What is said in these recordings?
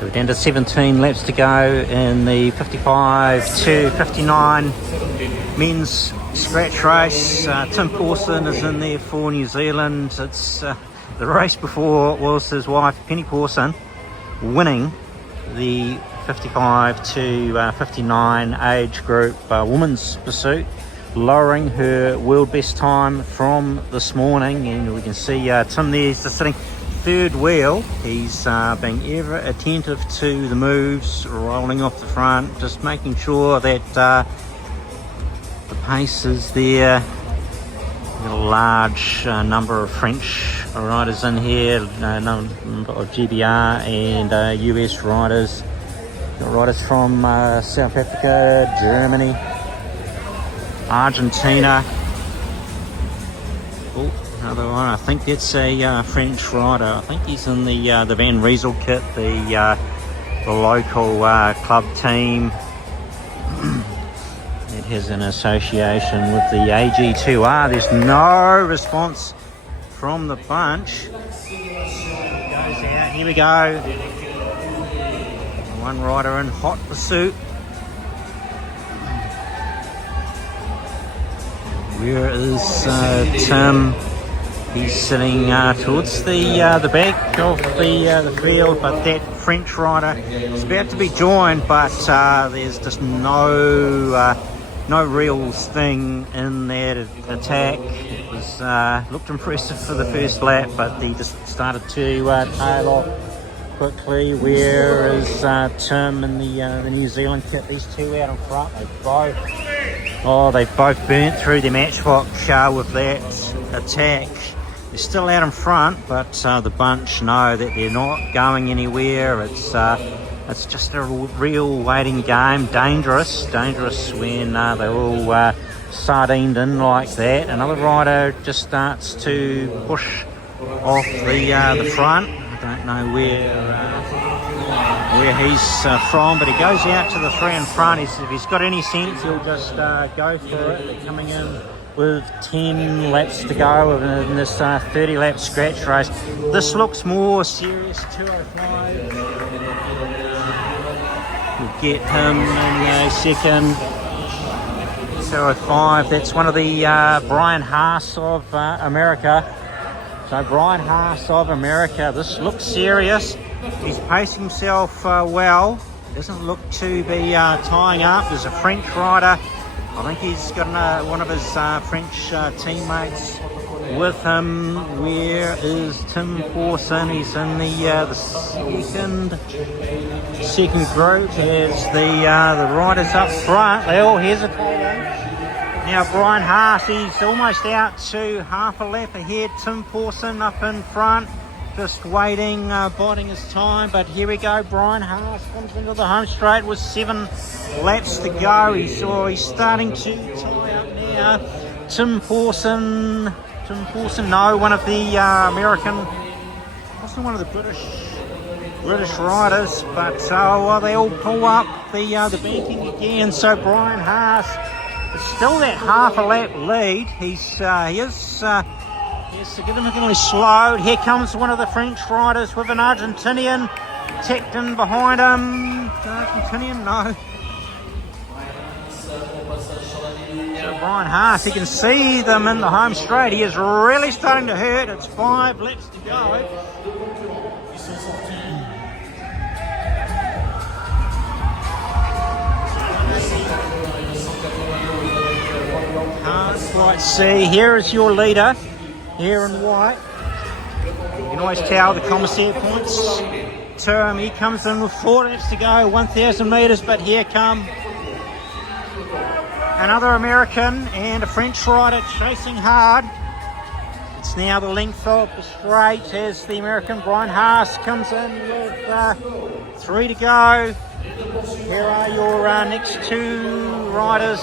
So we're down to 17 laps to go in the 55 to 59 men's scratch race. Tim Pawson is in there for New Zealand. It's the race before was his wife Penny Pawson winning the 55 to 59 age group women's pursuit, lowering her world best time from this morning. And we can see Tim there, he's just sitting third wheel. He's being ever attentive to the moves, rolling off the front, just making sure that the pace is there. We've got a large number of French riders in here, number of GBR and US riders. Got riders from South Africa, Germany, Argentina. Oh, another one. I think that's a French rider. I think he's in the Van Riesel kit, the local club team. It has an association with the AG2R. There's no response from the bunch. Goes out. Here we go. One rider in hot pursuit. Where is Tim? He's sitting towards the back of the field, but that French rider is about to be joined, but there's just no real sting in that attack. It was looked impressive for the first lap, but he just started to tail off quickly. Where is Tim in the New Zealand kit? These two out in front, they both burnt through their matchbox with that attack. They're still out in front, but the bunch know that they're not going anywhere. It's just a real waiting game. Dangerous when they're all sardined in like that. Another rider just starts to push off the front. I don't know where he's from, but he goes out to the three in front. If he's got any sense, he'll just go for it. They're coming in with 10 laps to go in this 30 lap scratch race. This looks more serious. 205. We'll get him in a second. 205. That's one of the Brian Haas of America. So Brian Haas of America. This looks serious. He's pacing himself well. Doesn't look to be tying up. There's a French rider. I think he's got one of his French teammates with him. Where is Tim Pawson? He's in the second group. As the riders up front, they all hesitating. Now Brian Haas, he's almost out to half a lap ahead. Tim Pawson up in front, just waiting, biding his time. But here we go. Brian Haas comes into the home straight with 7 laps to go. He's starting to tie up now. Tim Pawson, no, one of the American, also one of the British riders, but they all pull up the banking again. So Brian Haas is still that half a lap lead. He is significantly slowed. Here comes one of the French riders with an Argentinian tacked in behind him. Argentinian, no. So Brian Haas, you can see them in the home straight. He is really starting to hurt. It's 5 laps to go. Can't quite see. Here is your leader, here in white. You can always tell the commissaire points to him. He comes in with 4 laps to go, 1,000 metres, but here come another American and a French rider chasing hard. It's now the length of the straight as the American Brian Haas comes in with 3 to go. Here are your next 2 riders.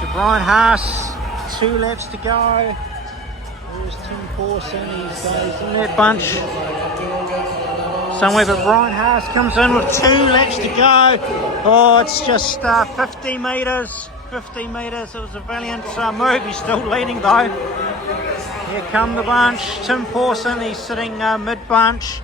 So Brian Haas, 2 laps to go. There's Tim Pawson, he's in that bunch somewhere, but Brian Haas comes in with 2 laps to go. Oh, it's just 50 metres. 50 metres. It was a valiant move. He's still leading though. Here come the bunch. Tim Pawson, he's sitting mid-bunch.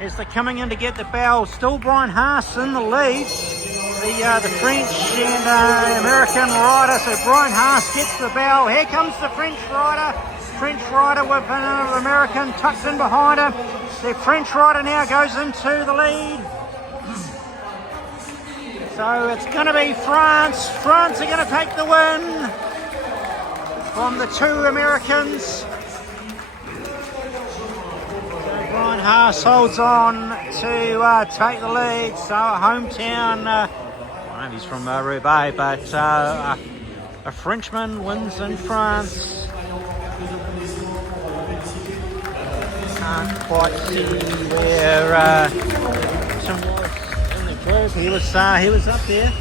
as they're coming in to get the bell. Still Brian Haas in the lead. The French and American rider. So Brian Haas gets the bell. Here comes the French rider. French rider with another American tucked in behind her. The French rider now goes into the lead. So it's going to be France. France are going to take the win from the two Americans. So Brian Haas holds on to take the lead. So hometown, I don't know if he's from Roubaix, but a Frenchman wins in France. Can't quite see where Tim was in the group. He was up there.